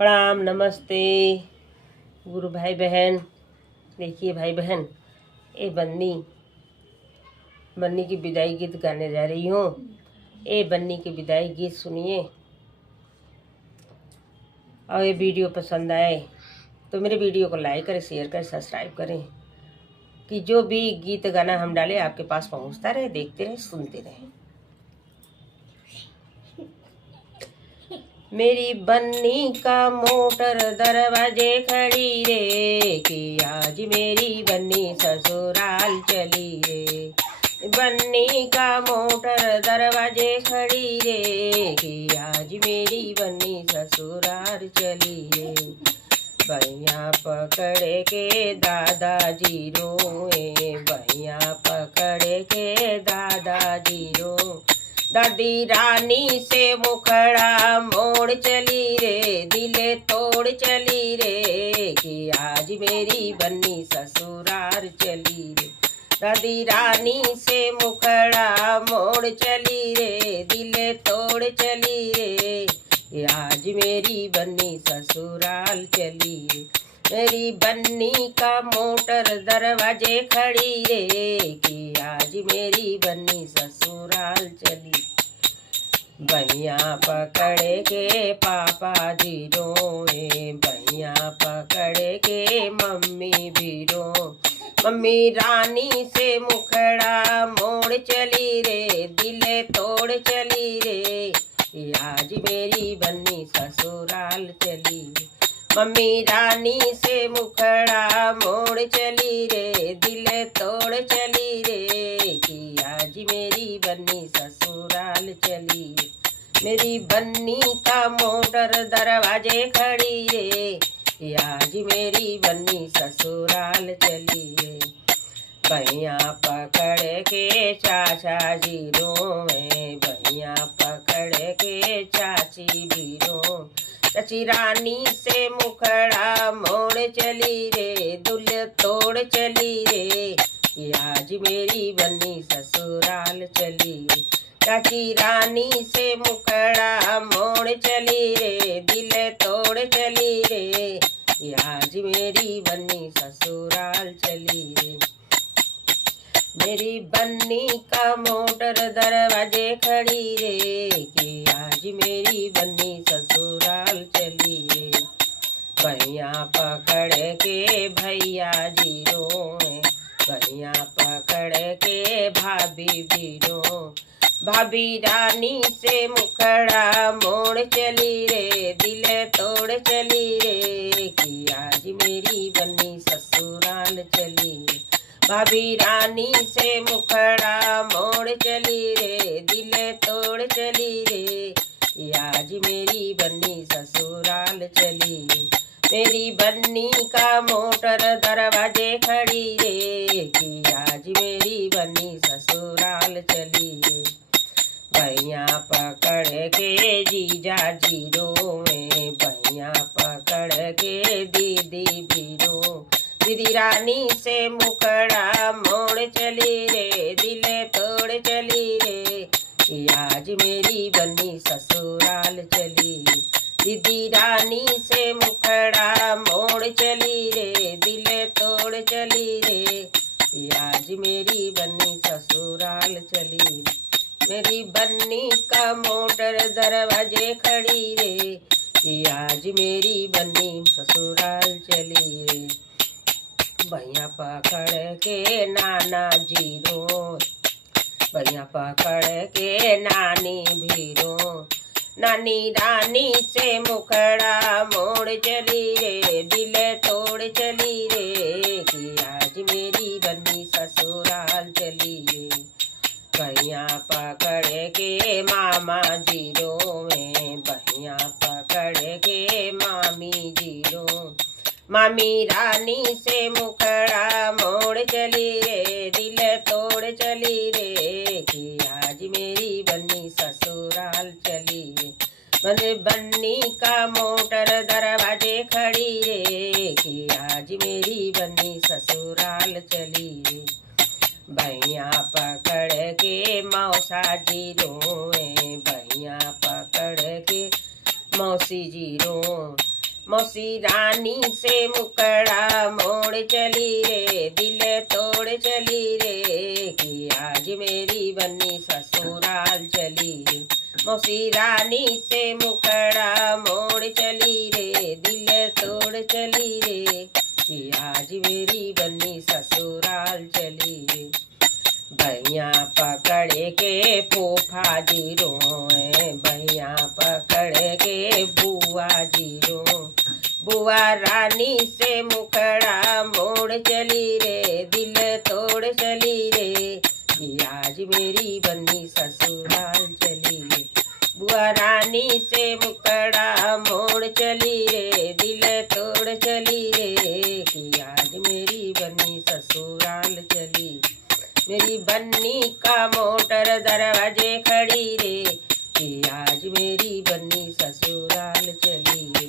प्रणाम, नमस्ते गुरु भाई बहन। देखिए भाई बहन, ये बन्नी बन्नी की विदाई गीत गाने जा रही हूँ। ये बन्नी की विदाई गीत सुनिए और ये वीडियो पसंद आए तो मेरे वीडियो को लाइक करें, शेयर करें, सब्सक्राइब करें कि जो भी गीत गाना हम डाले आपके पास पहुँचता रहे, देखते रहे, सुनते रहे। मेरी बन्नी का मोटर दरवाजे खड़ी रे कि आज मेरी बन्नी ससुराल चली रे। बन्नी का मोटर दरवाजे खड़ी रे कि आज मेरी बन्नी ससुराल चली रे। भैया पकड़ के दादाजी रोए, भैया पकड़ के दादाजी रो। दादी रानी से मुखड़ा मोड़ चली रे, दिले तोड़ चली रे कि आज मेरी बन्नी ससुराल चली रे। दादी रानी से मुखड़ा मोड़ चली रे, दिले तोड़ चली रे कि आज मेरी बन्नी ससुराल चली रे। मेरी बन्नी का मोटर दरवाजे खड़ी रे कि आज मेरी बन्नी ससुराल चली। भैया पकड़ के पापा जी रोए, भैया पकड़ के मम्मी भी रो। मम्मी रानी से मुखड़ा मोड़ चली रे, दिले तोड़ चली रे आज मेरी बन्नी ससुराल चली। मम्मी रानी से मुखड़ा मोड़ चली रे, दिले तोड़ चली रे कि आज मेरी बन्नी ससुराल चली। मेरी बन्नी का मोटर दरवाजे खड़ी रे, आज मेरी बन्नी ससुराल चली रे। भैया पकड़ के चाचा जी रोए, भैया पकड़ के चाची भी रो। चाची रानी से मुखड़ा मोड़ चली रे, दुल तोड़ चली रे आज मेरी बन्नी ससुराल चली। चाची रानी से मुखड़ा मोड़ चली रे, दिल तोड़ चली रे आज मेरी बन्नी ससुराल चली रे। मेरी बन्नी का मोटर दरवाजे खड़ी रे कि आज मेरी बन्नी ससुराल चली रे। भैया पकड़ के भैया जी रोए, भैया पकड़ के भाभी भी रो। भाभी रानी से मुखड़ा मोड़ चली रे, दिल तोड़ चली रे कि आज मेरी बन्नी ससुराल चली। भाभी रानी से मुखड़ा मोड़ चली रे, दिल तोड़ चली रे आज मेरी बन्नी ससुराल चली। मेरी बन्नी का मोटर दरवाजे खड़ी रे कि आज मेरी बन्नी ससुराल चली रे। भैया पकड़ के जीजा जी रोए, भैया पकड़ के दीदी भी रो। दीदी रानी से मुखड़ा मोड़ चली रे, दिले तोड़ चली रे आज मेरी बन्नी ससुराल चली। दीदी रानी से मुखड़ा मोड़ चली रे, दिले तोड़ चली रे आज मेरी बन्नी ससुराल चली। मेरी बन्नी का मोटर दरवाजे खड़ी रे कि आज मेरी बन्नी ससुराल चली रे। भैया पकड़ के नाना जी रो, भैया पकड़ के नानी भी रो। नानी रानी से मुखड़ा मोड़ चली रे, दिल तोड़ चली रे कि आज मेरी बन्नी ससुराल चली रे। भैया पकड़ के मामा जी रोए, भैया पकड़ के मामी जी रो। मामी रानी से मुखड़ा मोड़ चली रे, दिल तोड़ चली रे कि आज मेरी बन्नी ससुराल चली रे। मेरी बन्नी का मोटर दरवाजे खड़ी रे कि आज मेरी बन्नी ससुराल चली रे। भैया पकड़ के मौसा जी रोए, भैया पकड़ के मौसी जी रो। मौसी रानी से मुकड़ा मोड़ चली रे, दिल तोड़ चली रे, कि आज मेरी बन्नी ससुराल चली रे। मौसी रानी से मुकड़ा मोड़ चली रे, दिल तोड़ चली रे, कि आज मेरी बन्नी ससुराल चली रे। भैया पकड़ के फूफा जी रोए, भैया पकड़ के बुआ जी रोए, बुआ रानी से मुखड़ा मोड़ चली रे, दिल तोड़ चली रे, कि आज मेरी बन्नी ससुराल चली रे। बुआ रानी से मुखड़ा मोड़ चली रे, दिल तोड़ चली रे, कि आज मेरी बन्नी ससुराल चली। मेरी बन्नी का मोटर दरवाजे खड़ी रे, कि आज मेरी बन्नी ससुराल चली रे,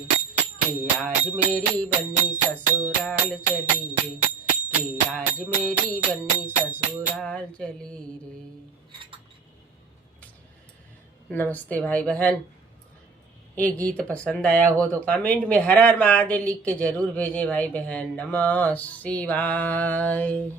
कि आज मेरी बन्नी ससुराल चली रे, कि आज मेरी बन्नी ससुराल चली रे। नमस्ते भाई बहन, ये गीत पसंद आया हो तो कमेंट में हर हर महादेव लिख के जरूर भेजें भाई बहन। नमः शिवाय।